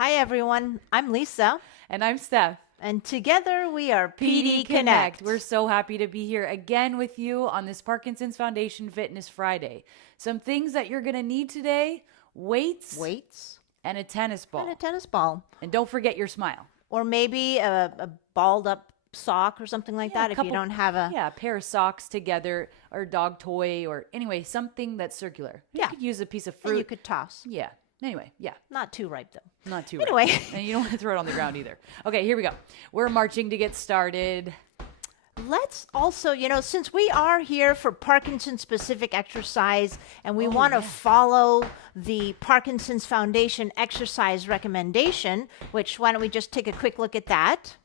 Hi, everyone. I'm Lisa. And I'm Steph. And together we are PD-Connect. We're so happy to be here again with you on this Parkinson's Foundation Fitness Friday. Some things that you're going to need today: weights, and a tennis ball. And a tennis ball. And don't forget your smile. Or maybe a balled up sock or something like that if you don't have a... Yeah, a pair of socks together, or a dog toy, or anyway, something that's circular. You could use a piece of fruit. And you could toss. Yeah. Anyway, yeah. Not too ripe, though. Not too Anyway. ripe. And you don't want to throw it on the ground either. Okay, here we go. We're marching to get started. Let's also, since we are here for Parkinson-specific exercise and we want to follow the Parkinson's Foundation exercise recommendation, which why don't we just take a quick look at that?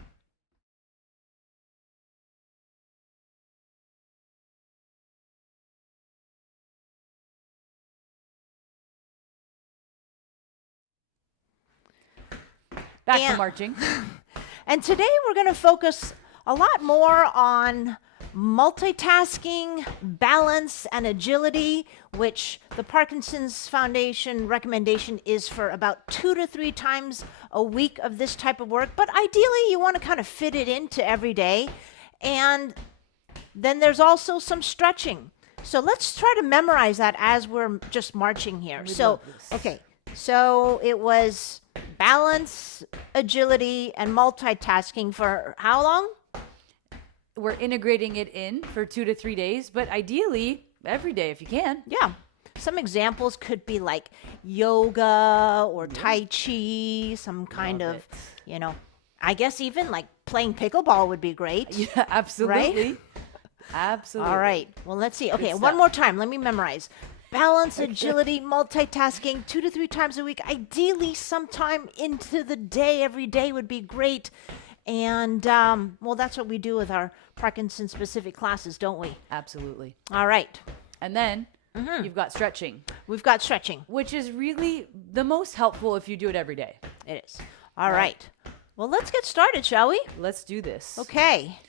Back to marching. And today we're going to focus a lot more on multitasking, balance, and agility, which the Parkinson's Foundation recommendation is for about 2 to 3 times a week of this type of work. But ideally, you want to kind of fit it into every day. And then there's also some stretching. So let's try to memorize that as we're just marching here. So it was balance, agility, and multitasking for how long? We're integrating it in for 2 to 3 days, but ideally every day if you can. Yeah. Some examples could be like yoga or Tai Chi, some kind of, I guess even like playing pickleball would be great. Yeah, absolutely. Right? Absolutely. All right. Well, let's see. Okay, one more time. Let me memorize. Balance, agility, multitasking, 2 to 3 times a week. Ideally, sometime into the day, every day would be great. And, that's what we do with our Parkinson-specific classes, don't we? Absolutely. All right. And then you've got stretching. We've got stretching. Which is really the most helpful if you do it every day. It is. All right. Well, let's get started, shall we? Let's do this. Okay.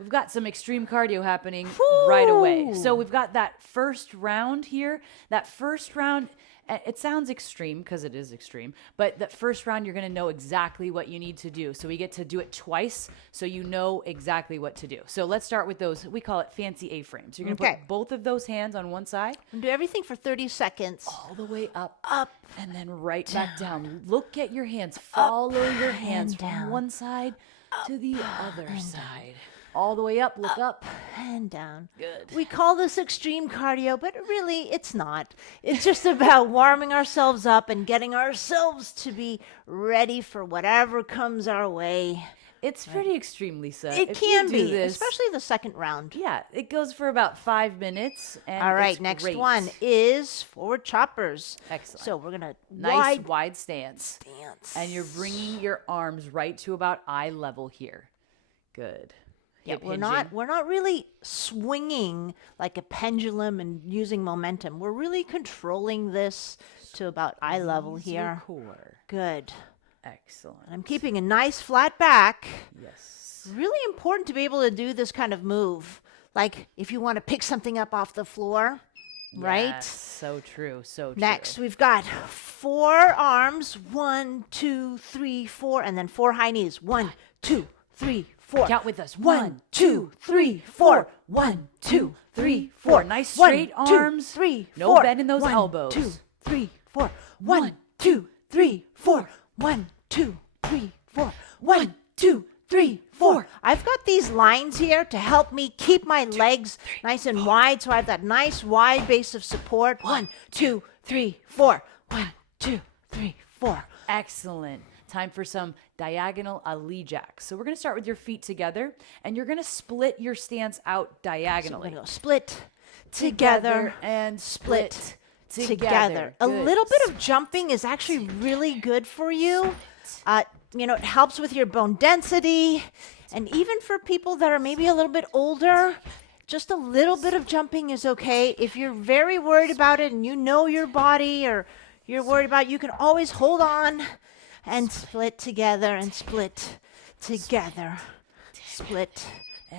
We've got some extreme cardio happening right away. So we've got that first round here. That first round, it sounds extreme because it is extreme, but that first round, you're going to know exactly what you need to do. So we get to do it twice, so you know exactly what to do. So let's start with those. We call it fancy A-frames. You're going to put both of those hands on one side. And do everything for 30 seconds. All the way up, and then right back down. Look at your hands. Follow your hands from one side to the other side. All the way up, look up and down. Good. We call this extreme cardio, but really it's not. It's just about warming ourselves up and getting ourselves to be ready for whatever comes our way. It's pretty extreme, Lisa. It can be, especially the second round. Yeah, it goes for about 5 minutes. And all right, next one is forward choppers. Excellent. So we're going to wide stance. And you're bringing your arms right to about eye level here. Good. Yeah, we're not really swinging like a pendulum and using momentum. We're really controlling this to about eye level here. Core. Good. Excellent. And I'm keeping a nice flat back. Yes. Really important to be able to do this kind of move. Like if you want to pick something up off the floor, right? Yes, so true, so true. Next, we've got 4 arms. 1, 2, 3, 4, and then 4 high knees. 1, 2, 3, 4. Count with us. 1, 2, 3, 4. 1, 2, 3, 4. Nice straight arms. 3, 4. No bend in those elbows. 1, 2, 3, 4. 1, 2, 3, 4. 1, 2, 3, 4. 1, 2, 3, 4. I've got these lines here to help me keep my legs nice and wide, so I have that nice wide base of support. 1, 2, 3, 4. 1, 2, 3, 4. Excellent. Time for some diagonal Ali jacks. So we're going to start with your feet together, and you're going to split your stance out diagonally. So we're going to go split, together, and split together. A little bit of jumping is actually really good for you. It helps with your bone density, and even for people that are maybe a little bit older, just a little bit of jumping is okay. If you're very worried about it and you know your body or you're worried about it, you can always hold on and split together and split together. Split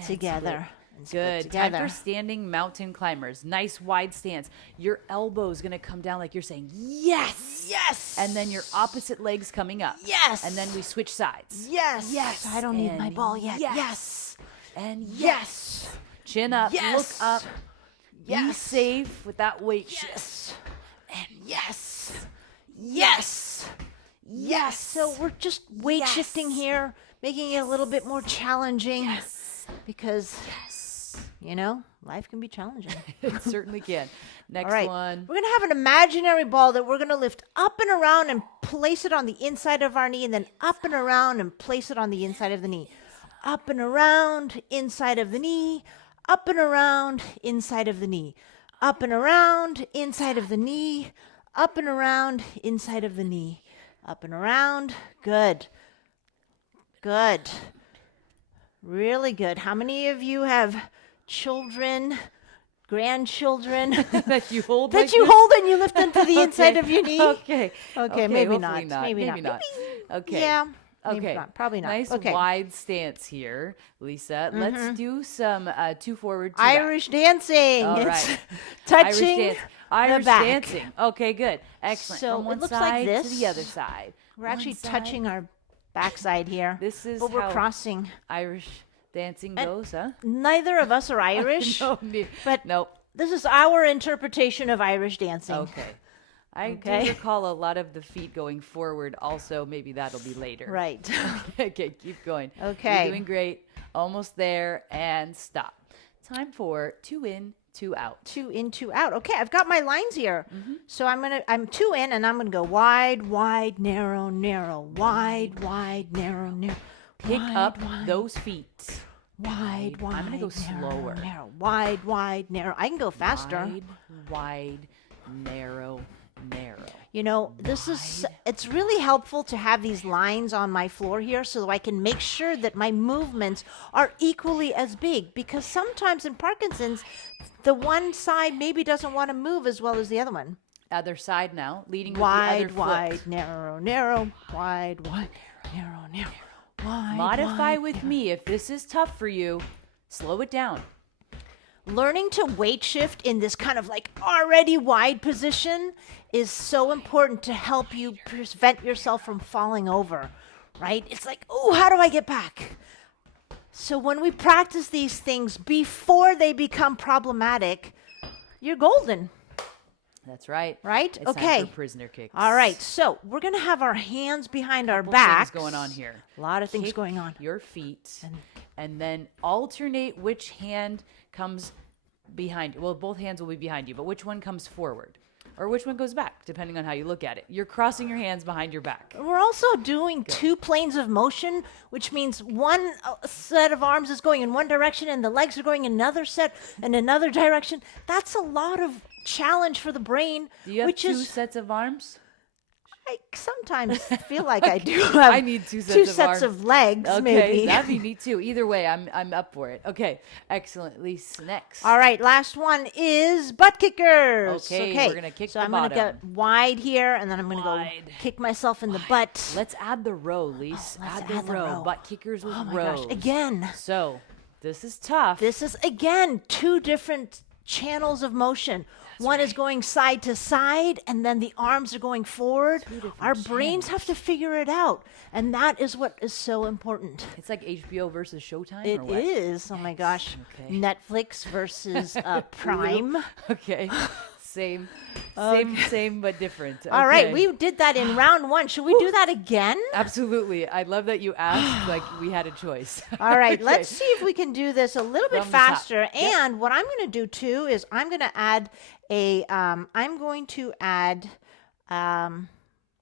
together Good. Time for standing mountain climbers. Nice wide stance. Your elbow's going to come down like you're saying, yes. Yes. And then your opposite leg's coming up. Yes. And then we switch sides. Yes. Yes. I don't need my And ball yet. yes. Yes. And Yes. Chin up. Yes. Look up. Be Yes. safe with that weight shift. Yes. And yes. Yes. Yes. So we're just weight shifting here, making it a little bit more challenging because, you know, life can be challenging. It certainly can. Next All right. one. We're going to have an imaginary ball that we're going to lift up and around and place it on the inside of our knee, and then up and around and place it on the inside of the knee. Up and around, inside of the knee. Up and around, inside of the knee. Up and around, inside of the knee. Up and around, inside of the knee. Up and around. Good. Good. Really good. How many of you have children, grandchildren That you hold that like you this? hold and you lift them to the inside of your knee? Okay. Okay, maybe hopefully not. Maybe not. Okay. Yeah. Maybe Okay. not. Probably not. Nice Okay. wide stance here, Lisa. Let's do some 2 forward, 2 Irish dancing. All It's right. touching Irish back. dancing. Okay, good. Excellent. So From one it looks side like to this. the other side. We're actually One side. touching our backside here. This is but we're how crossing. Irish dancing goes, huh? Neither of us are Irish, but nope. this is our interpretation of Irish dancing. Okay. I Okay. do recall a lot of the feet going forward. Also, maybe that'll be later. Right. Okay, keep going. Okay. You're doing great. Almost there, and stop. Time for 2 in, 2 out. 2 in, 2 out. Okay, I've got my lines here. Mm-hmm. So I'm 2 in, and I'm gonna go wide, wide, narrow, narrow, wide, wide, narrow, narrow. Pick wide, up wide, those feet. wide, wide. I'm gonna go narrow, slower. Narrow, wide, wide, narrow. I can go faster. Wide, wide, narrow, narrow. You know, it's really helpful to have these lines on my floor here so that I can make sure that my movements are equally as big, because sometimes in Parkinson's, the one side maybe doesn't want to move as well as the other one. Other side now, leading with Wide, the other wide, foot. narrow, narrow, wide, wide, narrow, narrow, wide. Modify wide, with narrow. me. If this is tough for you, slow it down. Learning to weight shift in this kind of like already wide position is so important to help you prevent yourself from falling over, right? It's like, oh, how do I get back? So when we practice these things before they become problematic, you're golden, That's right. right? It's Okay. time for prisoner kicks. All right. So we're going to have our hands behind our Couple backs. things going on here. A lot of things Kick going on. Your feet, and then alternate which hand comes behind you. Well, both hands will be behind you, but which one comes forward? Or which one goes back, depending on how you look at it. You're crossing your hands behind your back. We're also doing 2 planes of motion, which means one set of arms is going in one direction and the legs are going another set in another direction. That's a lot of challenge for the brain, Do you have which 2 is sets of arms? I sometimes feel like I do have I need 2 sets two of sets arms. of legs, Okay, maybe. that'd be me too. Either way, I'm up for it. Okay, excellent. Lisa, next. All right, last one is butt kickers. Okay, we're gonna kick so the I'm gonna bottom. get wide here, and then I'm gonna Wide. go kick myself in the butt. Let's add the row, Lisa. let's add the add the row. row. Butt kickers with Oh my rows. gosh! Again, So this is tough. this is again 2 different channels of motion. One is going side to side, and then the arms are going forward. Our brains have to figure it out, and that is what is so important. It's like HBO versus Showtime. It or what? is. Oh my gosh. Okay. Netflix versus Prime. Okay. Same, but different. All right, Okay. we did that in round 1. Should we do that again? Absolutely. I love that you asked like we had a choice. All right, Okay. let's see if we can do this a little bit From the top. faster. And what I'm going to do too is I'm going to add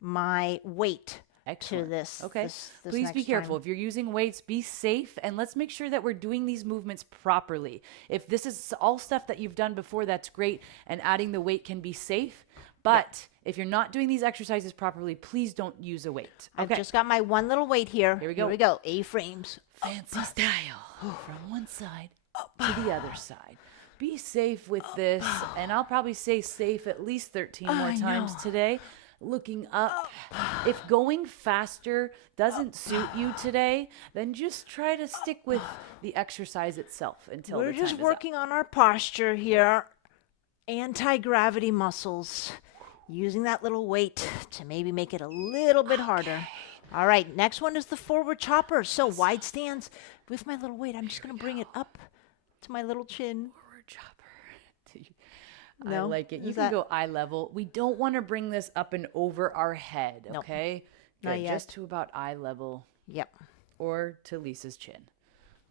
my weight Excellent. to this. Okay. this Please be next careful. time. If you're using weights, be safe, and let's make sure that we're doing these movements properly. If this is all stuff that you've done before, that's great, and adding the weight can be safe. But if you're not doing these exercises properly, please don't use a weight. I've just got my one little weight here. Here we go. Here we go. A-frames. Fancy style. From one side to the other side. Be safe with this, and I'll probably say safe at least 13 more times today. looking up. If going faster doesn't suit you today, then just try to stick with the exercise itself until We're the just time is working on our posture here. Anti-gravity muscles. Using that little weight to maybe make it a little bit harder. All right, next one is the forward chopper. So wide stance with my little weight. I'm just going to bring it up to my little chin. Forward chopper. I No? like it. You Is can that- go eye level. We don't want to bring this up and over our head, Nope. okay? Not Good, yet. just to about eye level Yep. or to Lisa's chin.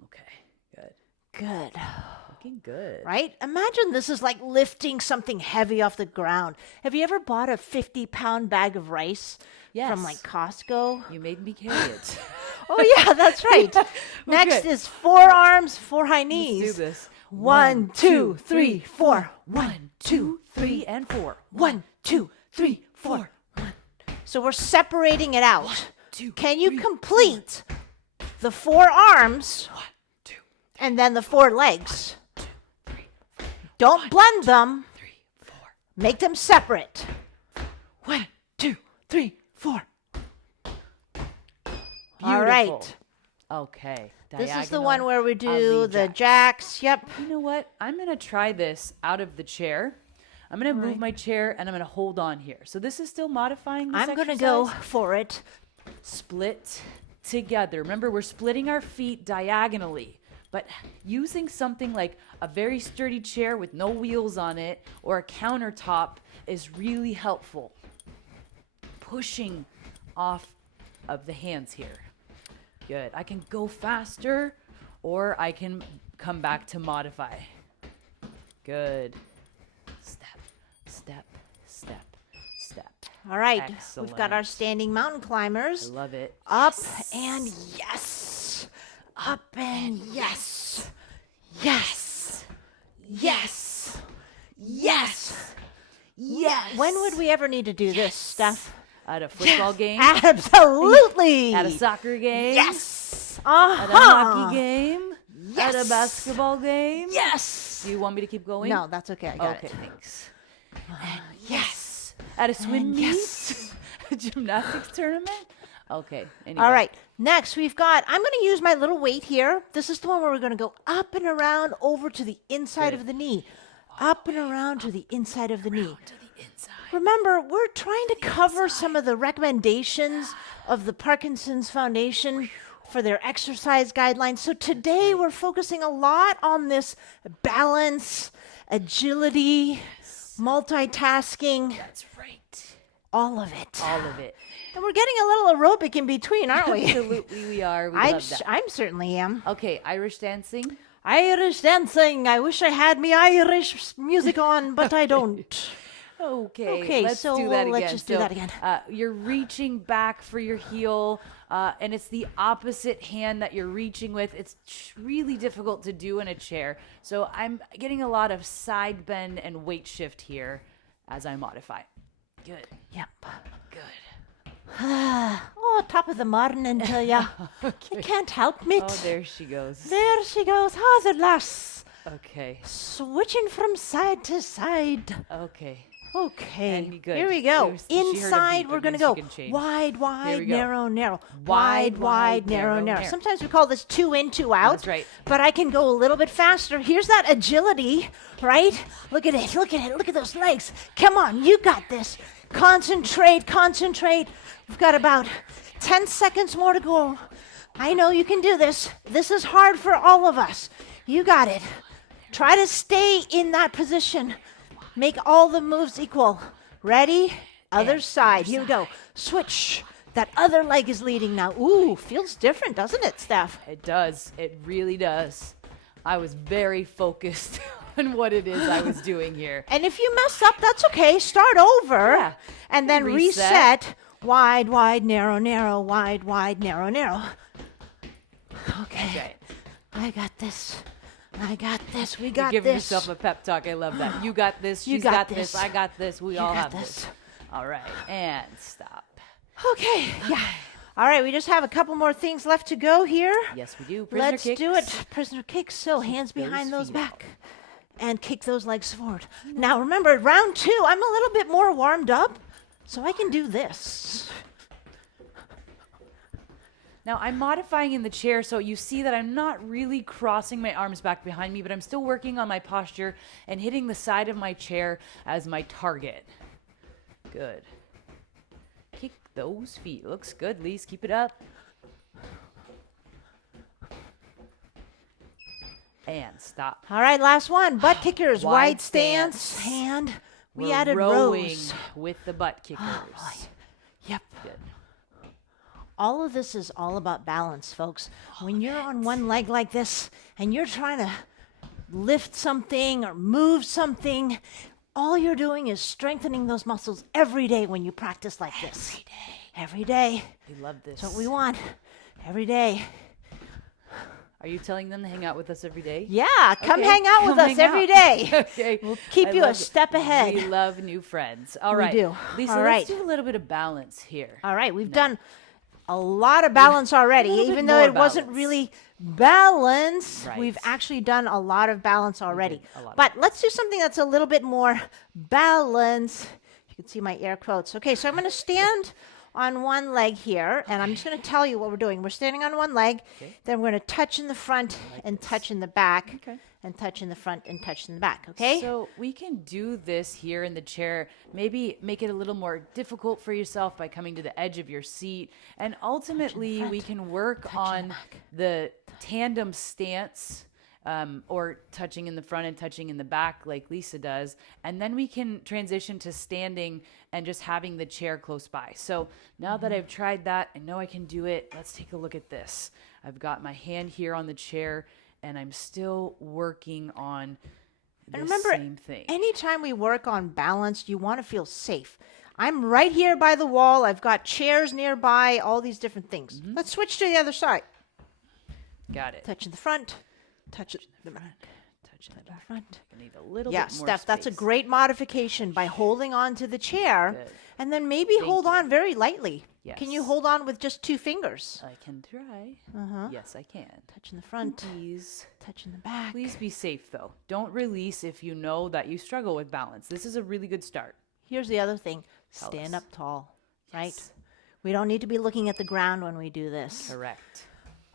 Okay, good. Good. Looking good. Right? Imagine this is like lifting something heavy off the ground. Have you ever bought a 50-pound bag of rice from like Yes. Costco? You made me carry it. Oh, yeah, that's right. Next Okay. is forearms, four high knees. Let's do this. 1, 2, 3, 4. 1, 2, 3, and 4. 1, 2, 3, 4. So we're separating it out. 2, Can you complete the four arms 1, 2, and then the four legs? 3, Don't blend them. 3, 4. Make them separate. 1, 2, 3, 4. All right. Beautiful. Okay. This is the diagonal one where we do Ali the jack. jacks. Yep. You know what? I'm going to try this out of the chair. I'm going to move my chair and I'm going to hold on here. So this is still modifying this I'm going to go exercise. for it. Split together. Remember, we're splitting our feet diagonally, but using something like a very sturdy chair with no wheels on it or a countertop is really helpful. Pushing off of the hands here. Good. I can go faster or I can come back to modify. Good. Step, step, step, step. All right. We've got our Excellent. standing mountain I climbers. love it. Up and yes. Up and yes. Yes. Yes. Yes. Yes. When would we ever need to do this, Steph? At a football game? Absolutely. At a soccer game? Yes. At a Uh-huh. hockey game? At a Yes. basketball game? Yes. Do you want me to keep going? No, that's okay. I got Okay, it. thanks. Yes. At a swim meet? yes. A gymnastics tournament? Okay. Anyway. All right. Next, we've got, I'm going to use my little weight here. This is the one where we're going to go up and around over to the inside Good. of the knee. Up and around to the inside of the knee. To the inside. Remember, we're trying to cover some of the recommendations of the Parkinson's Foundation for their exercise guidelines. So today we're focusing a lot on this balance, agility, multitasking, That's right. all of it. All of it. And we're getting a little aerobic in between, aren't we? Absolutely, we are. We I'm, love that. I'm certainly am. Okay, Irish dancing. Irish dancing. I wish I had me Irish music on, but I don't. Okay, Okay, let's so do that again. let's just do that again. You're reaching back for your heel, and it's the opposite hand that you're reaching with. It's really difficult to do in a chair. So I'm getting a lot of side bend and weight shift here as I modify. Good, Yep. good. Oh, top of the morning to ya. I can't help it. Oh, there she goes. There she goes. How's it, lass? Okay, Switching from side to side. okay. Okay. And good. Here we go. She heard a beep, Inside, it we're going to means go she can change. wide, wide, we go. narrow, narrow. Wide, Wide, narrow, narrow. Sometimes we call this 2 in, 2 out. That's right. But I can go a little bit faster. Here's that agility, right? Look at it. Look at it. Look at those legs. Come on. You got this. Concentrate, concentrate. We've got about 10 seconds more to go. I know you can do this. This is hard for all of us. You got it. Try to stay in that position. Make all the moves equal. Ready? Other side. Here we go. Switch. That other leg is leading now. Ooh, feels different, doesn't it, Steph? It does. It really does. I was very focused on what it is I was doing here. And if you mess up, that's okay. Start over. Yeah. And then Reset. reset. Wide, wide, narrow, narrow, wide, wide, narrow, narrow. Okay. Right. I got this. I got this. We You're got giving this. yourself a pep talk. I love that. You got this. You She's got got this. this. I got this. We You all got have this. this. All right. And stop. Okay. Yeah. All right. We just have a couple more things left to go here. Yes, we do. Prisoner Let's kicks. do it. Prisoner kicks. So hands behind those feet back. And kick those legs forward. Now remember, round 2, I'm a little bit more warmed up. so I can do this. Now I'm modifying in the chair, so you see that I'm not really crossing my arms back behind me, but I'm still working on my posture and hitting the side of my chair as my target. Good. Kick those feet. Looks good, Lise. Keep it up. And stop. All right, last one. Butt kickers, Wide wide stance, stance. and we We're added rowing rows. with the butt kickers. Yep. Good. All of this is all about balance, folks. When you're on one leg like this and you're trying to lift something or move something, all you're doing is strengthening those muscles every day when you practice like this. Every day. Every day. We love this. That's what we want. Every day. Are you telling them to hang out with us every day? Yeah, come Okay, hang out with come us hang every out. day. Okay. We'll keep I you a love- step ahead. We love new friends. All We right. do. Lisa, All let's right. do a little bit of balance here. All right, we've done a lot of balance already. little bit Even though more it wasn't balance. really balance, Right. we've actually done a lot of balance already. a lot of But let's do something that's a little bit more balance. You can see my air quotes. Okay, so I'm going to stand on one leg here, and I'm just going to tell you what we're doing. We're standing on one leg, then we're going to touch in the front and touch in the back, Okay. and touch in the front and touch in the back, okay? So we can do this here in the chair. Maybe make it a little more difficult for yourself by coming to the edge of your seat. And ultimately, we can work on the tandem stance, or touching in the front and touching in the back like Lisa does. And then we can transition to standing and just having the chair close by. So now that I've tried that, I know I can do it. Let's take a look at this. I've got my hand here on the chair, and I'm still working on the remember, same thing. anytime we work on balance, you want to feel safe. I'm right here by the wall. I've got chairs nearby, all these different things. Let's switch to the other side. Got it. Touch in the front, touch in the back, Touch in the back. front. I need a little Yeah, bit more Steph, that's a space. great modification by holding on to the chair Good. and then maybe hold on very lightly. Can you Yes. hold on with just 2 fingers? I can try. Yes, I can. Touch in the front, Please. touch in the back. Please be safe, though. Don't release if you know that you struggle with balance. This is a really good start. Here's the other thing. Tell Stand us. up tall, right? Yes. We don't need to be looking at the ground when we do this. Correct.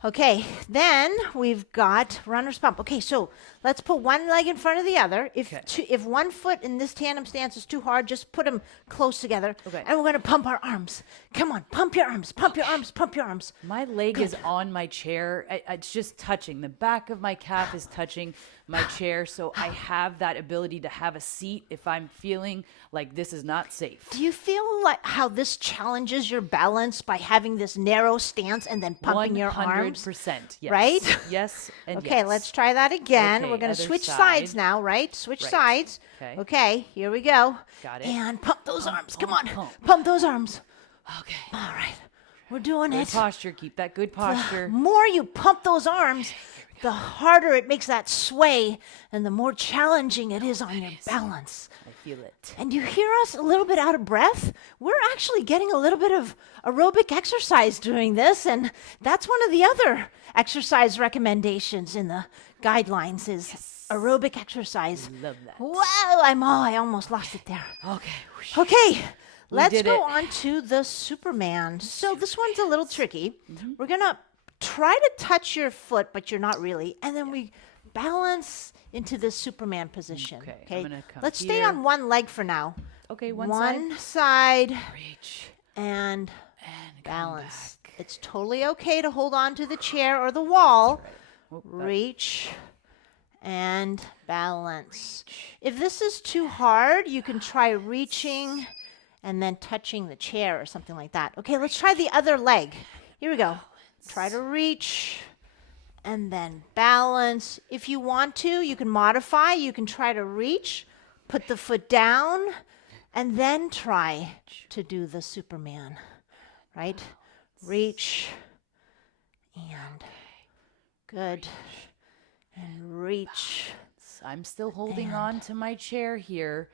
Okay, then we've got runner's pump. Okay, so let's put one leg in front of the other. If Okay. if one foot in this tandem stance is too hard, just put them close together. Okay. And we're going to pump our arms. Come on, pump your arms, pump your arms, pump your arms. My leg is on my chair. It's just touching. The back of my calf is touching my chair, so I have that ability to have a seat if I'm feeling like this is not safe. Do you feel like how this challenges your balance by having this narrow stance and then pumping your arms? 100%. Yes. Right? Yes. And Okay, yes. let's try that again. Okay, We're going to other switch side. sides now, right? Switch Right. sides. Okay. Okay, here we go. Got it. And pump those arms. Come on. pump. Pump those arms. Okay. All right. We're doing Good it. posture. Keep that good posture. The more you pump those arms, the harder it makes that sway and the more challenging it is on your balance. I feel it. And you hear us a little bit out of breath? We're actually getting a little bit of aerobic exercise doing this, and that's one of the other exercise recommendations in the guidelines is aerobic exercise. Love that. Wow, I almost lost it there. Okay. Okay, let's did go it. on to the Superman. So this one's a little tricky. Mm-hmm. We're gonna try to touch your foot, but you're not really, and then we balance into this Superman position. Okay, I'm gonna come let's stay here. on one leg for now. Okay, One one side Reach and and come balance. back. It's totally okay to hold on to the chair or the wall. Whoop, Reach and balance. If this is too hard, you can try reaching and then touching the chair or something like that. Okay, let's try the other leg. Here we go. Try to reach and then balance. If you want to, you can modify. You can try to reach, put the foot down, and then try to do the Superman. Right? Reach and good. And reach. I'm still holding on to my chair here.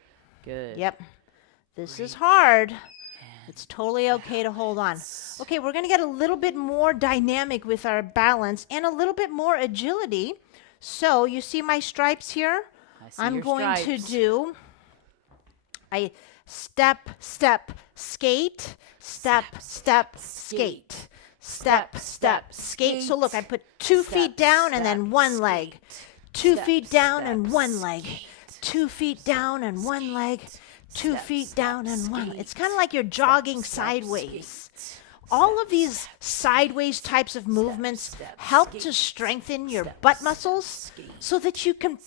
Good. Yep. This is hard. It's totally okay to hold on. Okay, we're going to get a little bit more dynamic with our balance and a little bit more agility. So you see my stripes here? I see I'm your going stripes. to do, I step, step, skate, step, step, skate, step, step, skate. So look, I put 2 feet down and then 1 leg, 2 feet down and 1 leg, 2 feet down and 1 leg, 2 feet down and 1. It's kind of like you're jogging sideways. All of these sideways types of movements help to strengthen your butt muscles so that you can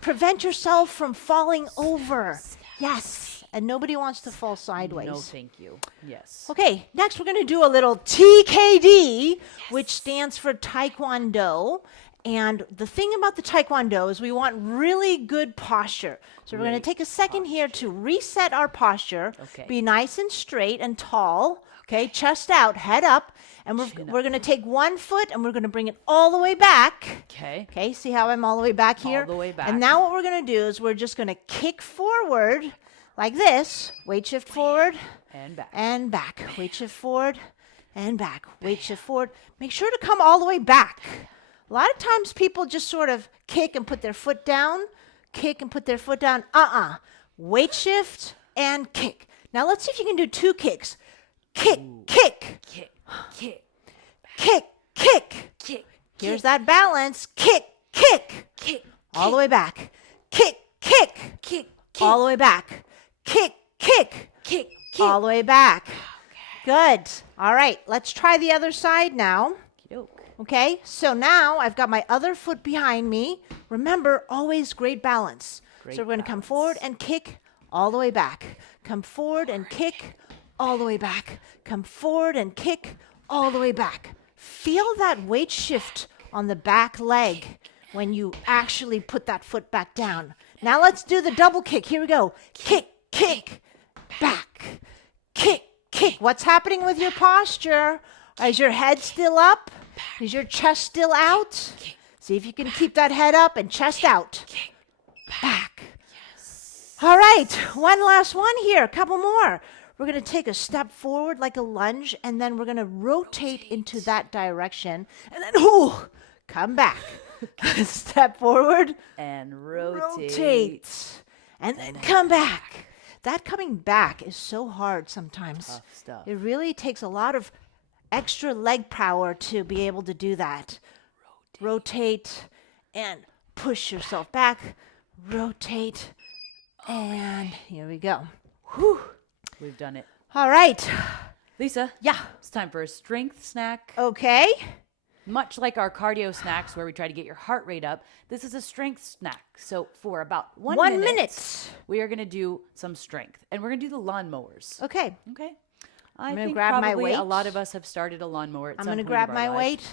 prevent yourself from falling over. Yes, and nobody wants to fall sideways. No, thank you. Yes. Okay, next we're going to do a little TKD, which stands for Taekwondo. And the thing about the Taekwondo is we want really good posture. So we're going to take a second here to reset our posture. Okay. Be nice and straight and tall. Okay, chest out, head up. And we're going to take 1 foot and we're going to bring it all the way back. Okay. Okay, see how I'm all the way back here? All the way back. And now what we're going to do is we're just going to kick forward like this. Weight shift forward. And back. And back. Weight shift forward and back. Weight shift forward. Make sure to come all the way back. A lot of times people just sort of kick and put their foot down, kick and put their foot down. Weight shift and kick. Now let's see if you can do 2 kicks. Kick, kick, Kick, kick, kick, kick. kick. Here's that balance. Kick, kick. Kick, All the way back. Kick, kick. kick, All the way back. Kick, kick. kick, kick. All the way back. Good. All right, let's try the other side now. Yoke. Okay, so now I've got my other foot behind me. Remember, always great balance. Great So we're going to come balance. forward and kick all the way back. Come forward and kick all the way back. Come forward and kick all the way back. Feel that weight shift on the back leg when you actually put that foot back down. Now let's do the double kick. Here we go. Kick, kick, back. Kick, kick. What's happening with your posture? Is your head still up? Is your chest still out? See if you can keep that head up and chest out. Back. All right, one last one here, a couple more. We're going to take a step forward like a lunge, and then we're going to rotate into that direction, and then come back. Step forward, And rotate. rotate, and then come back. That coming back is so hard sometimes. Tough stuff. It really takes a lot of extra leg power to be able to do that. Rotate and push yourself back. Rotate. And here we go. Whew. We've done it. All right. Lisa, Yeah. it's time for a strength snack. Okay. Much like our cardio snacks where we try to get your heart rate up, this is a strength snack. So for about 1 1 minute, minute. we are going to do some strength. And we're going to do the lawnmowers. Okay. Okay? I gonna think grab my probably a weight. lot of us have started a lawnmower at I'm some going to point grab of our my life. weight,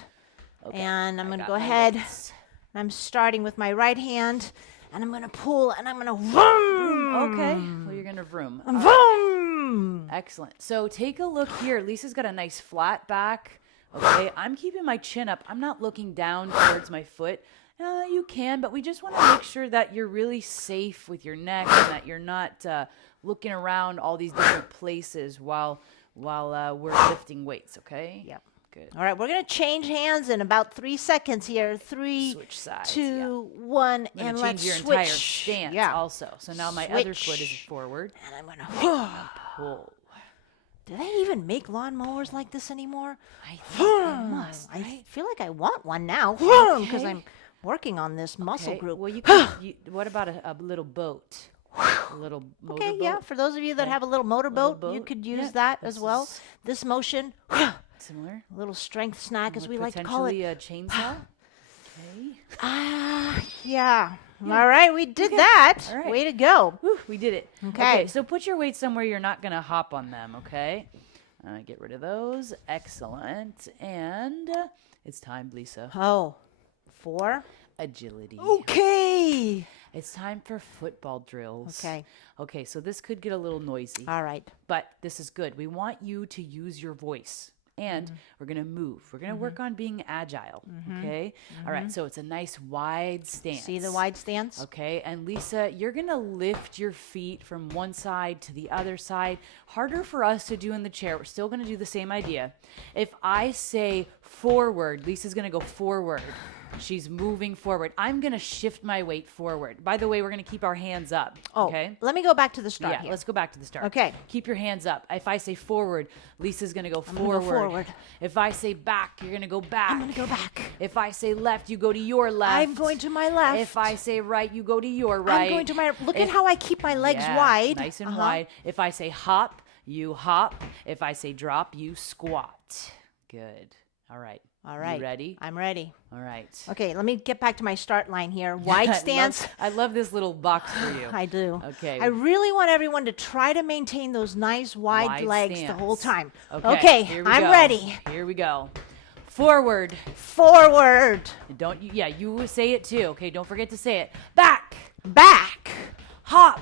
Okay, and I'm I going to got go my ahead. weights. I'm starting with my right hand, and I'm going to pull, and I'm going to vroom. Okay. Well, you're going to vroom. Vroom. Excellent. So take a look here. Lisa's got a nice flat back. Okay. I'm keeping my chin up. I'm not looking down towards my foot. You can, but we just want to make sure that you're really safe with your neck and that you're not looking around all these different places while we're lifting weights. Okay. Yep. Good. All right, we're going to change hands in about 3 seconds here. 3, Switch sides, 2, 1, I'm and gonna let's change your switch. entire stance Yeah. also. So now my other foot is Switch. forward. And I'm going to. Pull. Do they even make lawnmowers like this anymore? I think they must. I feel like I want one now because I'm working on this muscle Okay, group. well, you can. What about a little boat? A little motorboat. Okay, yeah. For those of you that have a little motorboat, you boat. could use Yeah, that this as well. is- This motion, Similar. a little strength snack, as With we like to call it. potentially a chainsaw. Okay. Yeah. All right, we did that. All right. Way to go. Whew, we did it. Okay. So put your weight somewhere you're not going to hop on them, okay? Get rid of those. Excellent. And it's time, Lisa. Oh, 4. Agility. Okay. It's time for football drills. Okay. Okay, so this could get a little noisy, All right. but this is good. We want you to use your voice. And we're going to move. We're going to work on being agile. Okay? All right. So it's a nice wide stance. See the wide stance? Okay. And Lisa, you're going to lift your feet from one side to the other side. Harder for us to do in the chair. We're still going to do the same idea. If I say forward, Lisa's going to go forward. She's moving forward. I'm going to shift my weight forward. By the way, we're going to keep our hands up. Oh, Okay. let me go back to the start Yeah, here. let's go back to the start. Okay. Keep your hands up. If I say forward, Lisa's going to go gonna forward. go forward. If I say back, you're going to go back. I'm going to go back. If I say left, you go to your left. I'm going to my left. If I say right, you go to your right. I'm going to my, look at how I keep my legs wide. Nice and wide. If I say hop, you hop. If I say drop, you squat. Good. All right. All right. You ready? I'm ready. All right. Okay, let me get back to my start line here. Wide stance. I love this little box for you. I do. Okay. I really want everyone to try to maintain those nice wide legs stance. the whole time. Okay. Here we I'm go. ready. Here we go. Forward. Forward. Don't you? Yeah, you say it too. Okay. Don't forget to say it. Back. Back. Hop.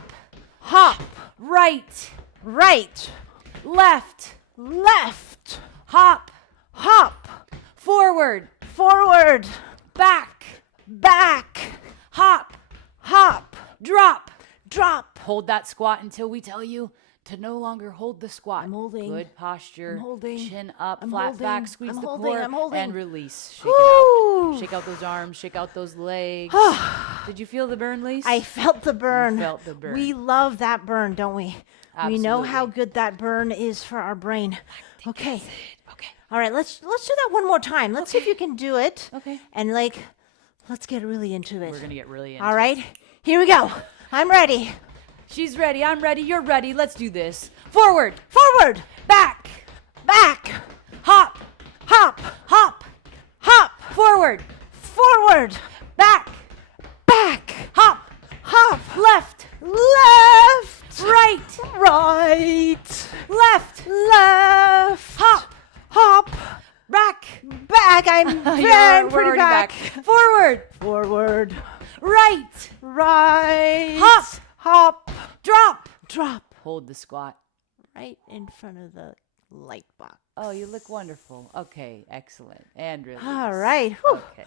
Hop. Right. Right. Left. Left. Hop. Hop. Forward. Forward. Back. Back. Hop. Hop. Drop. Drop. Hold that squat until we tell you to no longer hold the squat. I'm holding. Good posture. I'm holding. Chin up, I'm flat holding. back, squeeze I'm the holding. core, I'm holding. and release. Shake Woo. it out. Shake out those arms. Shake out those legs. Did you feel the burn, Lise? I felt the burn. You felt the burn. We love that burn, don't we? We know how Absolutely. good that burn is for our brain. Okay. Okay. All right, let's do that one more time. Let's see if you can do it. Okay. And let's get really into it. We're gonna get really into All right. Here we go. I'm ready. She's ready. I'm ready. You're ready. Let's do this. Forward. Forward. Back. Back. Hop. Hop. Hop. Hop. Forward. Forward. Back. Back. Hop. Hop. Left. Left. Right. Right. Left. Left. Hop. Hop. Back. Back. I'm We're pretty already back. Forward. Forward. Right. Right. Hop. Hop. Drop. Drop. Hold the squat. Right in front of the light box. Oh, you look wonderful. Okay, excellent. And release. All right. Whew. Okay.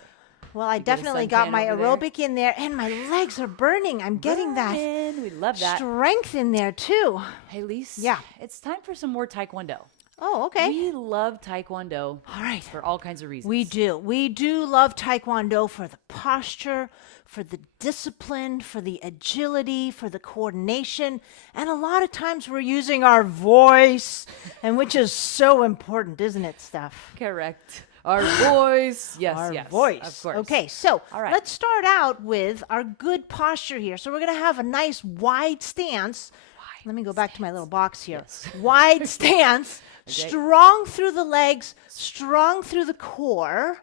Well, I You get a definitely got suntan my over there? aerobic in there, and my legs are burning. I'm getting that Burning. We love that. strength in there too. Hey, Lise. Yeah. It's time for some more Taekwondo. Oh, okay. We love Taekwondo. All right. For all kinds of reasons. We do. We do love Taekwondo for the posture, for the discipline, for the agility, for the coordination. And a lot of times we're using our voice, and which is so important, isn't it, Steph? Correct. Our voice. Yes, Our yes. voice. Of course. Okay, so All right. let's start out with our good posture here. So we're going to have a nice wide stance. Let me go back to my little box here. Yes. Wide stance, Okay. strong through the legs, strong through the core.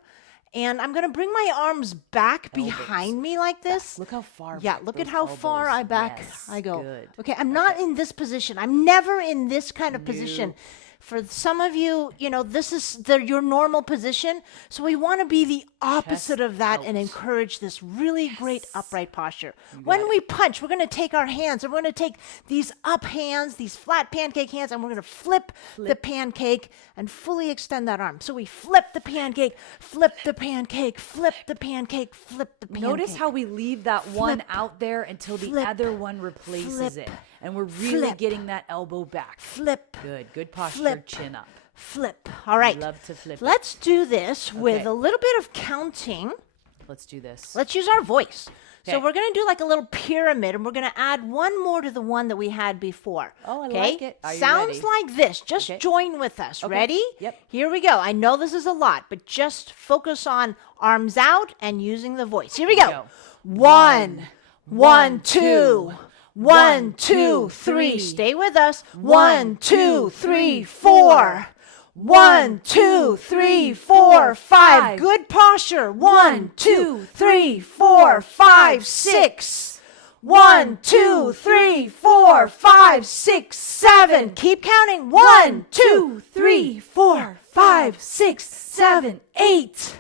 And I'm going to bring my arms back behind me like this. Look how far Yeah, back look at those how far elbows- I back Yes, I go. Good. Okay, I'm not in this position. I'm never in this kind of position. For some of you, this is your normal position. So we want to be the opposite of that and out. encourage this really great upright posture. When we punch, we're going to take our hands and we're going to take these up hands, these flat pancake hands, and we're going to flip the pancake and fully extend that arm. So we flip the pancake, flip the pancake, flip the pancake, flip the pancake. Notice how we leave that one Flip. out there until the Flip. other one replaces Flip. it. And we're really Flip. getting that elbow back. flip. Good. Good posture. Flip. Chin up. Flip. All right. Love to flip it. Let's do this with Okay. a little bit of counting. Let's do this. Let's use our voice. So Okay. we're going to do like a little pyramid, and we're going to add one more to the one that we had before. Oh, I okay? like it. Are you Sounds ready? like this. Just Okay. join with us. Okay. Ready? Yep. Here we go. I know this is a lot, but just focus on arms out and using the voice. Here we go. go. 1, 1, 2. 2. 1, 2, 3. Stay with us. 1, 2, 3, 4. 1, 2, 3, 4, 5. Good posture. 1, 2, 3, 4, 5, 6. 1, 2, 3, 4, 5, 6, 7. Keep counting. 1, 2, 3, 4, 5, 6, 7, 8.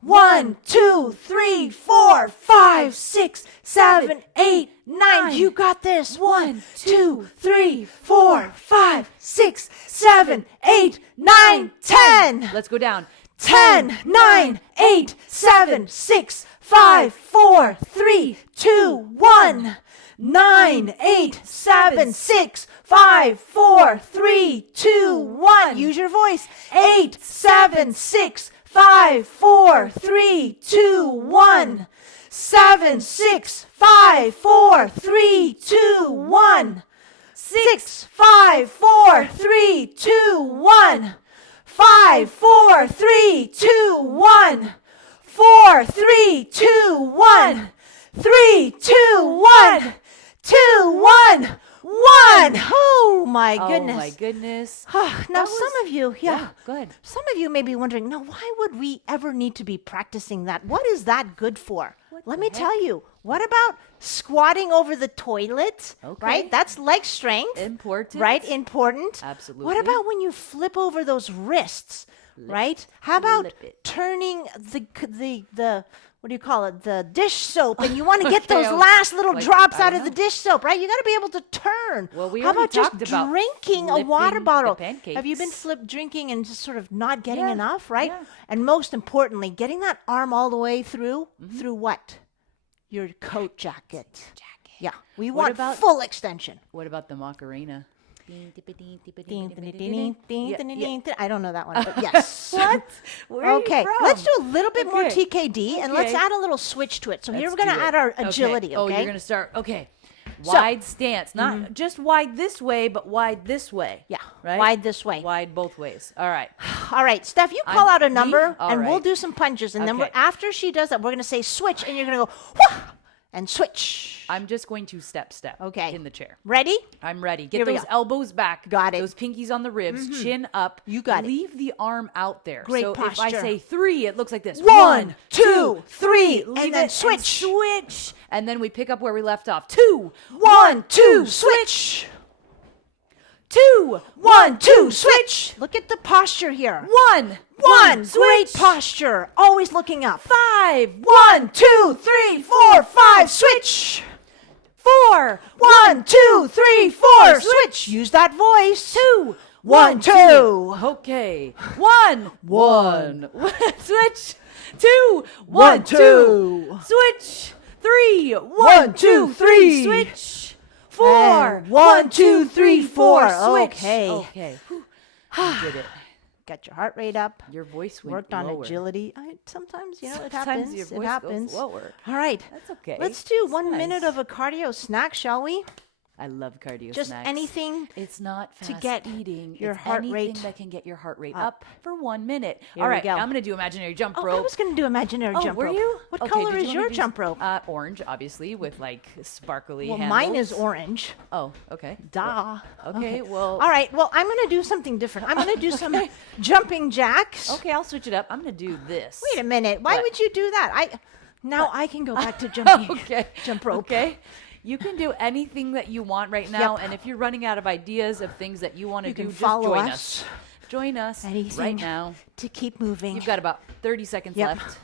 1, 2, 3, 4, 5, 6, 7, 8, 9. You got this. 1, 2, 3, 4, 5, 6, 7, 8, 9, 10. Let's go down. 10, 9, 8, 7, 6, 5, 4, 3, 2, 1. 9, 8, 7, 6, 5, 4, 3, 2, 1. Use your voice. 8, 7, 6, 5, 4, 3, 2, 1. 7, 6, 5, 4, 3, 2, 1. 6, 5, 4, 3, 2, 1. 5, 4, 3, 2, 1. 4, 3, 2, 1. 3, 2, 1. 2, 1. 1. Oh my goodness. Oh my goodness. Now some of you, Go ahead. some of you may be wondering, now why would we ever need to be practicing that? What is that good for? Let me tell you. What about squatting over the toilet? Okay. Right? That's leg strength. Important. Right? Important. Absolutely. What about when you flip over those wrists? Right? How about flip it. turning the what do you call it? The dish soap, and you want to get Okay, those I was last little like, drops I out don't of the know. dish soap, right? You got to be able to turn. Well, we How already about just talked about drinking a water flipping the bottle? Have you been pancakes. drinking and just sort of not getting Yeah, enough, right? yeah. And most importantly, getting that arm all the way through, Mm-hmm. through what? Your coat jacket. Yeah, we What want about- full extension. What about the Macarena? Ding, ding, Yeah, ding, yeah. ding. I don't know that one, but yes. What? Where are you Okay, from? let's do a little bit more Okay. TKD, and let's Okay. add a little switch to it. So here Let's we're going do to it. add our agility, Oh, okay? you're going to start. Okay. So- Wide stance. Not just wide this way, but wide this way. Yeah, Right? wide this way. Wide both ways. All right. All right, Steph, you call out a me? number, All and we'll right. do some punches. And then Okay. after she does that, we're going to say switch, and you're going to go, wah, and switch. I'm just going to step. Okay. In the chair. Ready? I'm ready. Here Get we those go. elbows back. Got it. Those pinkies on the ribs. Chin up. You got it. Leave the arm out there. Great so if I posture. say 3, it looks like this. 1, 2, 3, Leave and then it switch. switch. And then we pick up where we left off. 2, 1, 2, switch. 2, 1, 2, switch. Look at the posture here. 1, 1, great switch. posture. Always looking up. 5, 1, 2, 3, 4, 5, switch. 4, 1, 2, 3, 4, switch. Use that voice. 2, 1, 2. Okay. 1, 1. Switch. 2, 1, 1, 2. 2. Switch. 3, 1, 2, 3. Switch. 4, And 1, 2, 3, 4. Switch. Okay. Okay. Whew. You did it. Got your heart rate up. Your voice went Worked on lower. agility. Sometimes, it Sometimes happens. your It voice happens. goes lower. All right. That's okay. Let's do It's 1 minute nice. of a cardio snack, shall we? I love cardio Just snacks. anything It's not fast to get eating. your it's heart anything rate that can get your heart rate up for 1 minute. Here All we right, go. I'm gonna do imaginary jump Oh, rope. I was going to do imaginary jump were rope. you? What Okay, color did is you your want me to jump do- rope? Orange, obviously, with like sparkly Well, handles. mine is orange. Oh, okay. Duh. Okay, well. All right. Well, I'm going to do something different. I'm going to do some jumping jacks. Okay, I'll switch it up. I'm gonna do this. Wait a minute. Why What? would you do that? I can go back to jumping. Okay. Jump rope. Okay. You can do anything that you want right now, and if you're running out of ideas of things that you want to You do, can just follow join us. Join us Anything right now. to keep moving. You've got about 30 seconds Yep. left.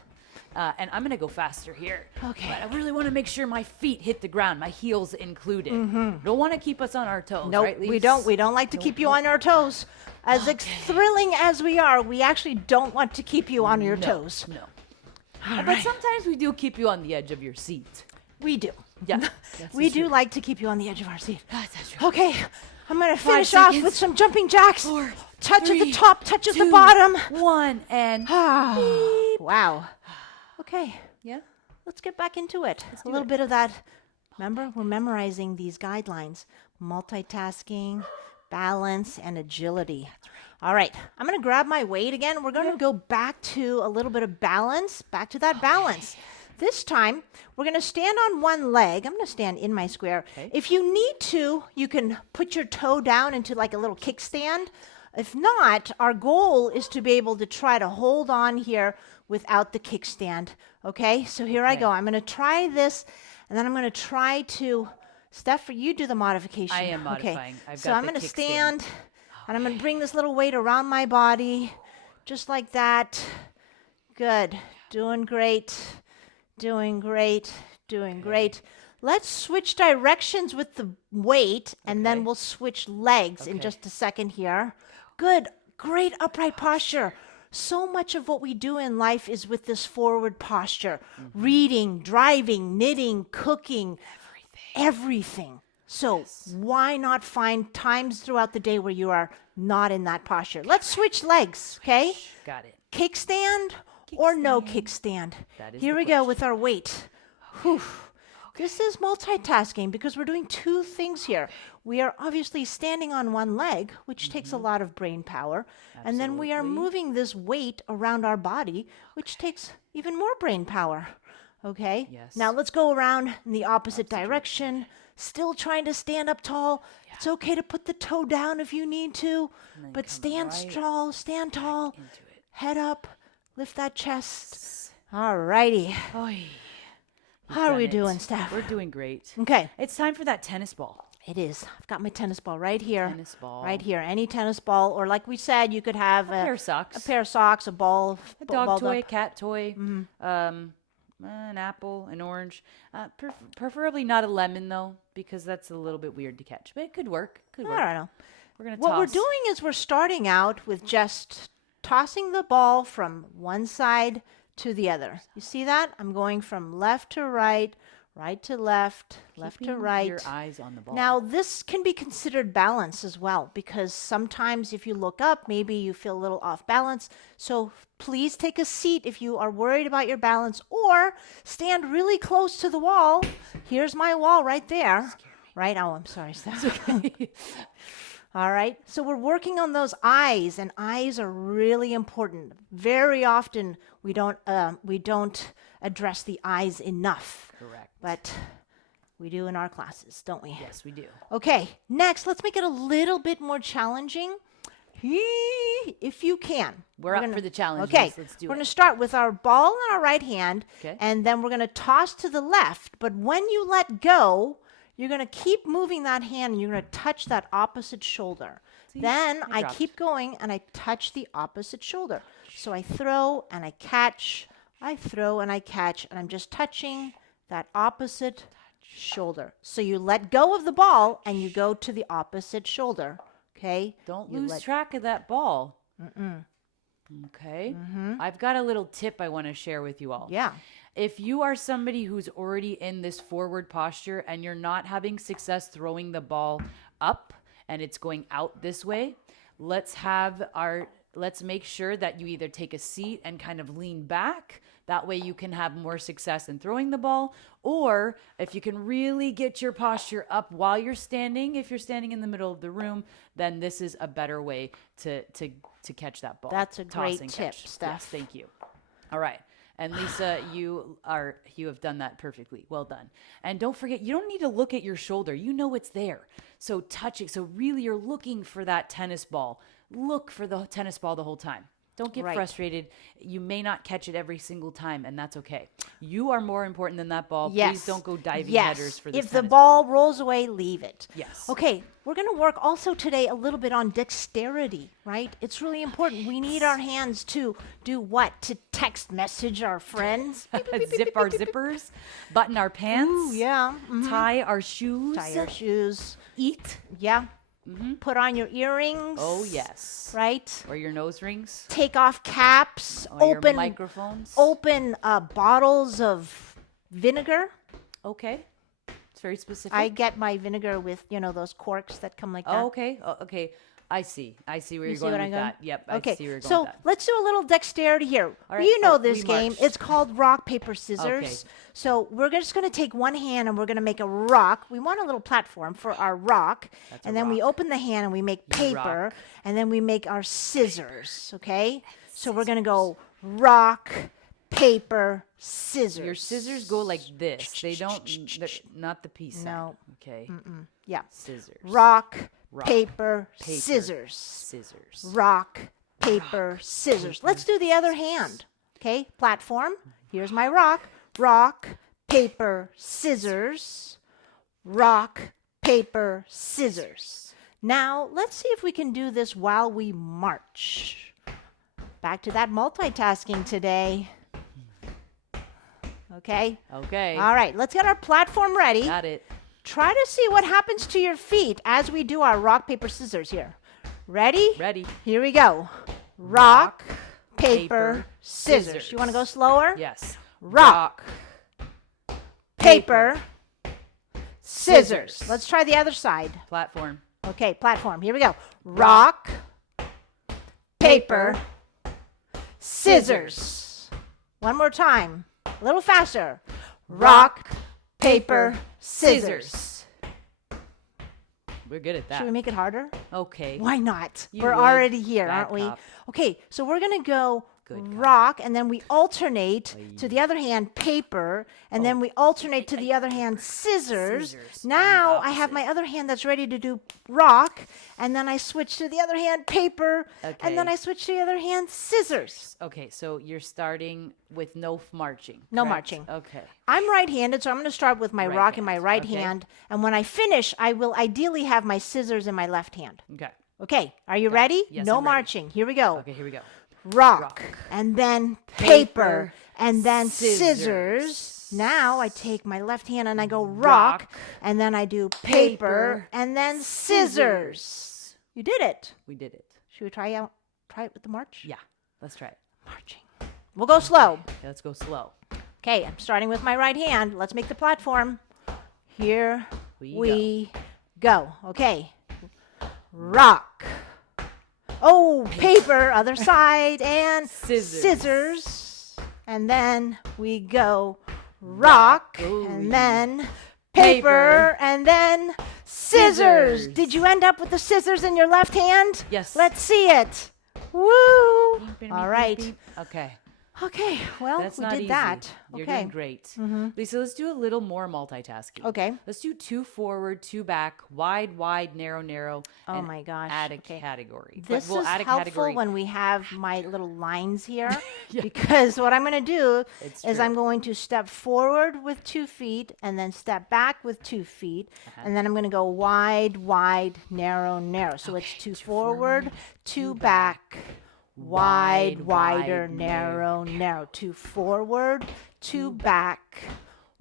And I'm going to go faster here. Okay. But I really want to make sure my feet hit the ground, my heels included. Don't want to keep us on our toes, Nope, right, we Lise? don't. We don't like to keep you on our toes. As thrilling as we are, we actually don't want to keep you on your toes. No. All But right. sometimes we do keep you on the edge of your seat. We do. Yeah. We do like to keep you on the edge of our seat. That's true. Okay, I'm going to 5 finish off seconds. with some jumping jacks. 4, touch at 3, the top, touch at the 2, bottom. 1, and Ah, wow. Okay, yeah. let's get back into it. A do little it. bit of that. Remember, we're memorizing these guidelines: multitasking, balance, and agility. All right, I'm going to grab my weight again. We're going to go back to a little bit of balance, back to that balance. This time, we're going to stand on one leg. I'm going to stand in my square. Okay. If you need to, you can put your toe down into like a little kickstand. If not, our goal is to be able to try to hold on here without the kickstand. Okay, so here I Okay. go. I'm going to try this, and then I'm going to try to, Steph, you do the modification. I am Okay. modifying. I've So got I'm the going to kickstand. stand, and I'm going to bring this little weight around my body, just like that. Good. Doing great. Doing great. Doing great. Let's switch directions with the weight, and then Okay. we'll switch legs in Okay. just a second here. Good. Great upright posture. So much of what we do in life is with this forward posture. Reading, driving, knitting, cooking, everything. So why not find times throughout the day where you are not in that posture? Let's switch legs, okay? Got it. kickstand or no kickstand? That is Here the we go with our weight. Whew. This is multitasking because we're doing two things here. We are obviously standing on one leg, which takes a lot of brain power. And then we are Absolutely. moving this weight around our body, which takes even more brain power. Okay? Yes. Now let's go around in the opposite direction. Still trying to stand up tall. It's okay to put the toe down if you need to, then but come stand right tall, stand tall. into it. Head up, lift that chest. All righty. Oy. How are we Done it. doing, Steph? We're doing great. Okay. It's time for that tennis ball. It is. I've got my tennis ball right here. Tennis ball. Right here. Any tennis ball, or like we said, you could have A pair of socks. a pair of socks, a ball, A dog balled toy, up. a cat toy, an apple, an orange. Preferably not a lemon though, because that's a little bit weird to catch. But it could work. Could I work. don't know. We're gonna What toss. we're doing is we're starting out with just tossing the ball from one side to the other. You see that? I'm going from left to right, right to left, left to Keeping right. Your eyes on the ball. Now, this can be considered balance as well, because sometimes if you look up, maybe you feel a little off balance. So please take a seat if you are worried about your balance, or stand really close to the wall. Here's my wall right there. Right? Oh, I'm sorry, Steph. okay. All right. So we're working on those eyes, and eyes are really important. Very often we don't address the eyes enough. Correct. But we do in our classes, don't we? Yes, we do. Okay, next, let's make it a little bit more challenging. If you can. We're up for the challenge. Okay, Let's do we're it. going to start with our ball in our right hand, Okay. and then we're going to toss to the left. But when you let go, you're going to keep moving that hand, and you're going to touch that opposite shoulder. See? Then I I dropped. keep going, and I touch the opposite shoulder. So I throw, and I catch. I throw, and I catch, and I'm just touching that opposite shoulder. So you let go of the ball, and you go to the opposite shoulder. Okay? Don't You lose let- track of that ball. Okay. I've got a little tip I want to share with you all. Yeah. If you are somebody who's already in this forward posture and you're not having success throwing the ball up and it's going out this way, let's make sure that you either take a seat and kind of lean back. That way you can have more success in throwing the ball. Or if you can really get your posture up while you're standing, if you're standing in the middle of the room, then this is a better way to catch that ball. That's a Toss great and tip, catch. Steph. Yes, thank you. All right. And Lisa, you have done that perfectly. Well done. And don't forget, you don't need to look at your shoulder. You know it's there. So touch it. So really you're looking for that tennis ball. Look for the tennis ball the whole time. Don't get Right. frustrated. You may not catch it every single time, and that's okay. You are more important than that ball. Yes. Please don't go diving Yes. headers for this If the tennis ball rolls away, leave it. Yes. Okay, we're going to work also today a little bit on dexterity, right? It's really important. We need our hands to do what? To text message our friends. Zip our zippers, button our pants, Ooh, yeah. tie our shoes, Tie your shoes. eat. Yeah. Put on your earrings. Oh, yes. Right? Or your nose rings. Take off caps. Or your Open microphones. open bottles of vinegar. Okay. It's very specific. I get my vinegar with, those corks that come like that. Oh, okay. Oh, okay. I see where You you're see going what with I'm going? that. Yep. Okay, I see where you're going so with that. let's do a little dexterity here. All right. You know Oh, this we game. marched. It's called rock, paper, scissors. Okay. So we're just going to take one hand and we're going to make a rock. We want a little platform for our rock. That's a And then we rock. open the hand and we make paper. rock. And then we make our scissors, okay? So we're going to go rock, paper, scissors. Your scissors go like this. They don't, they're not the peace sign. No. Okay. Yeah. Scissors. Rock, Rock, paper, paper, scissors. Scissors. Rock, paper, scissors. Let's do the other hand. Okay, platform. Here's my rock. Rock, paper, scissors. Rock, paper, scissors. Now, let's see if we can do this while we march. Back to that multitasking today. Okay? Okay. All right, let's get our platform ready. Got it. Try to see what happens to your feet as we do our rock, paper, scissors here. Ready? Ready. Here we go. Rock, paper, paper, scissors. scissors. You want to go slower? Yes. Rock, paper, scissors. scissors. Let's try the other side. Platform. Okay, platform. Here we go. Rock, paper, scissors. One more time. A little faster. Rock, paper, scissors. We're good at that. Should we make it harder? Okay. Why not? You We're would. already here, Bad aren't we? cop. Okay, so we're going to go Good cop. rock, and then we alternate to the other hand paper, and then we alternate to the other hand scissors. Scissors. Now And I have my opposite. other hand that's ready to do rock, and then I switch to the other hand paper, and then Okay. I switch to the other hand scissors. Okay, so you're starting with no marching. No correct? marching. Okay. I'm right-handed, so I'm going to start with my Right rock in my hand, right okay. hand, and when I finish, I will ideally have my scissors in my left hand. Okay. Okay, are you ready? Yes, no I'm ready. marching. Here we go. Okay, here we go. Rock, and then paper, and then scissors. scissors. Now I take my left hand and I go rock, Rock, and then I do paper, paper, and then scissors. You did it. We did it. Should we try it with the march? Yeah. Let's try it. Marching. We'll go slow. Okay, let's go slow. Okay, I'm starting with my right hand. Let's make the platform. Here we go. Okay. Rock. Oh, paper, other side, and Scissors. scissors. And then we go rock, Ooh. and then Paper. paper, and then scissors. Scissors. Did you end up with the scissors in your left hand? Yes. Let's see it. Woo! Beep, beep, All beep, right. beep. Okay. Okay, well, That's we not did easy. that. You're Okay. doing great. Lisa, let's do a little more multitasking. Okay. Let's do 2 forward, 2 back, wide, wide, narrow, narrow. Oh and my gosh. Add a Okay. category. But This we'll is add a helpful category. when we have my little lines here Yeah. because what I'm going to do It's is true. I'm going to step forward with 2 feet and then step back with 2 feet and then I'm going to go wide, wide, narrow, narrow. So it's 2 forward, 2 back, wide, wider, narrow, narrow. 2 forward, 2 back,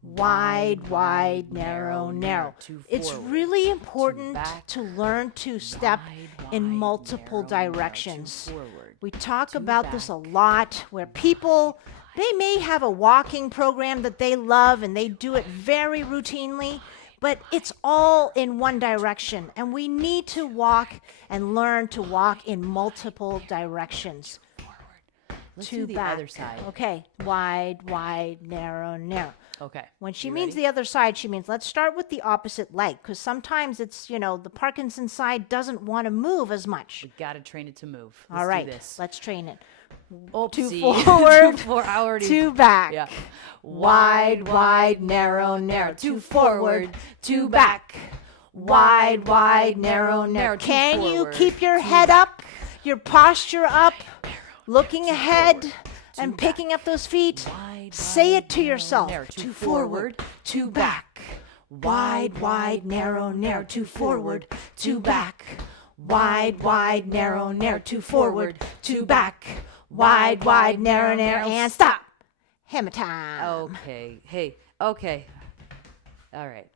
wide, wide, narrow, narrow. 2 It's forward, really important back, to learn to step wide, in wide, multiple narrow, narrow, 2 directions. forward. We talk 2 about this a back, lot where people, they may have a walking program that they love and they do it very routinely, but it's all in one direction. And we need to walk and learn to walk in multiple directions. Let's 2 do the back. other side. Okay, wide, wide, narrow, narrow. Okay. When she You means ready? the other side, she means let's start with the opposite leg because sometimes it's, you know, the Parkinson side doesn't want to move as much. We got to train it to move. Let's All right, do this. let's train it. Oopsie. 2 forward, 2 2 back. Yeah. Wide, wide, narrow, narrow. 2 forward, 2 back. Wide, wide, narrow, narrow. 2 Can you forward, keep your head up, your posture up, looking ahead and picking up those feet? Wide, Say wide, it to narrow, yourself. narrow. 2 forward, 2 back. Wide, wide, narrow, narrow. 2 forward, 2 back. Wide, wide, narrow, narrow. 2 forward, 2 back. Wide, wide, narrow, narrow. And stop. Hammer time. Okay. Hey. Okay. All right.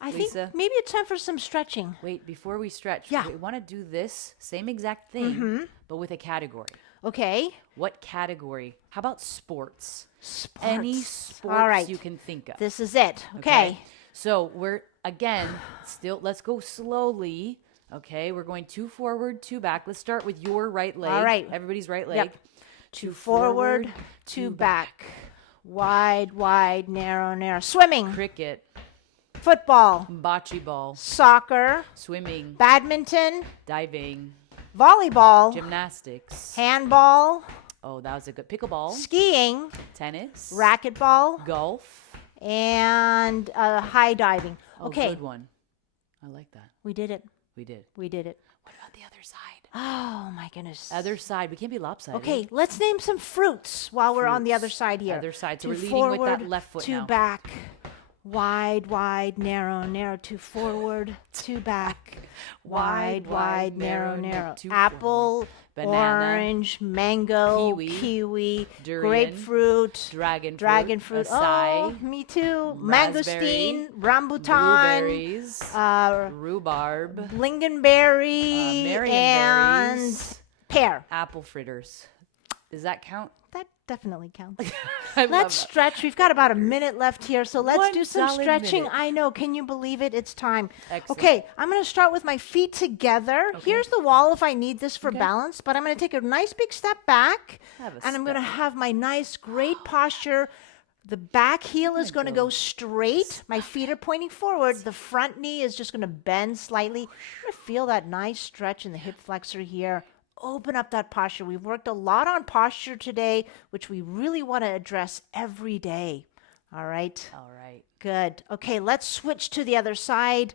I Lisa? think maybe it's time for some stretching. Wait, before we stretch, Yeah. we want to do this same exact thing, but with a category. Okay. What category? How about sports? Sports. Any sports All right. you can think of. This is it. Okay. So we're again still. Let's go slowly. Okay, we're going 2 forward, 2 back. Let's start with your right leg. All right. Everybody's right leg. Yep. 2 forward, 2 back. Wide, wide, narrow, narrow. Swimming, Cricket, football, bocce ball, soccer, swimming, badminton, diving, volleyball, gymnastics. handball, Oh, that was a good pickleball, skiing, tennis, racquetball, golf. and high diving. Oh, Okay, good one. I like that. we did it. We did. We did it. What about the other side? Oh my goodness. Other side. We can't be lopsided. Okay, let's name some fruits while we're on the other Fruits. side here. Other side. So 2 we're leading with that forward, left foot 2 now. back. Wide, wide, narrow, narrow. 2 forward, 2 back. Wide, wide, narrow, narrow. 2 Apple, Banana, orange, mango, kiwi, durian, grapefruit, dragon fruit, Oh, acai, me too. raspberry, Mangosteen, rambutan, blueberries, rhubarb, lingonberry, and marionberries, pear. apple fritters. Does that count? That definitely counts. I love Let's that. stretch. We've got about a minute left here, so let's One do some solid stretching. minute. I know. Can you believe it? It's time. Excellent. Okay, I'm going to start with my feet together. Okay. Here's the wall if I need this for Okay. balance, but I'm going to take a nice big step back, Have a and I'm going to step. have my nice, great posture. The back heel is going to go straight. My feet are pointing forward. The front knee is just going to bend slightly. I'm going to feel that nice stretch in the hip flexor here. Open up that posture. We've worked a lot on posture today, which we really want to address every day. All right. All right. Good. Okay, let's switch to the other side.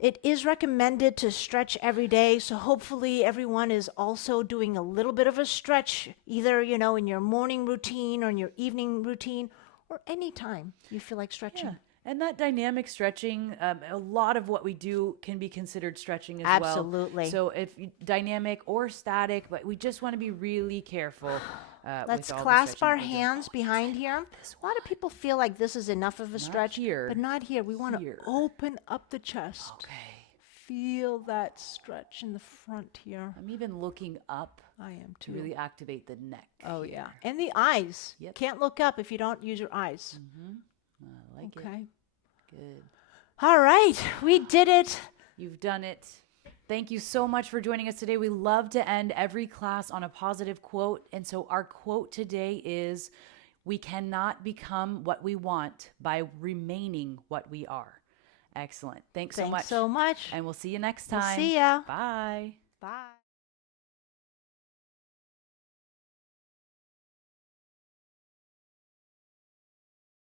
It is recommended to stretch every day, so hopefully everyone is also doing a little bit of a stretch, either, in your morning routine or in your evening routine, or any time you feel like stretching. Yeah. And that dynamic stretching, a lot of what we do can be considered stretching as well. Absolutely. So if dynamic or static, but we just want to be really careful. Let's with all the clasp stretching our that we do. hands behind here. A lot of people feel like this is enough of a stretch, here. but not here. We want to Here. open up the chest. Okay. Feel that stretch in the front here. I'm even looking up I am to too. really activate the neck. Oh, here. yeah. And the eyes. Yep. Can't look up if you don't use your eyes. I like it. Okay. Good. All right. We did it. You've done it. Thank you so much for joining us today. We love to end every class on a positive quote. And so our quote today is, "We cannot become what we want by remaining what we are." Excellent. Thanks so much. Thanks so much. And we'll see you next We'll time. see ya. Bye. Bye.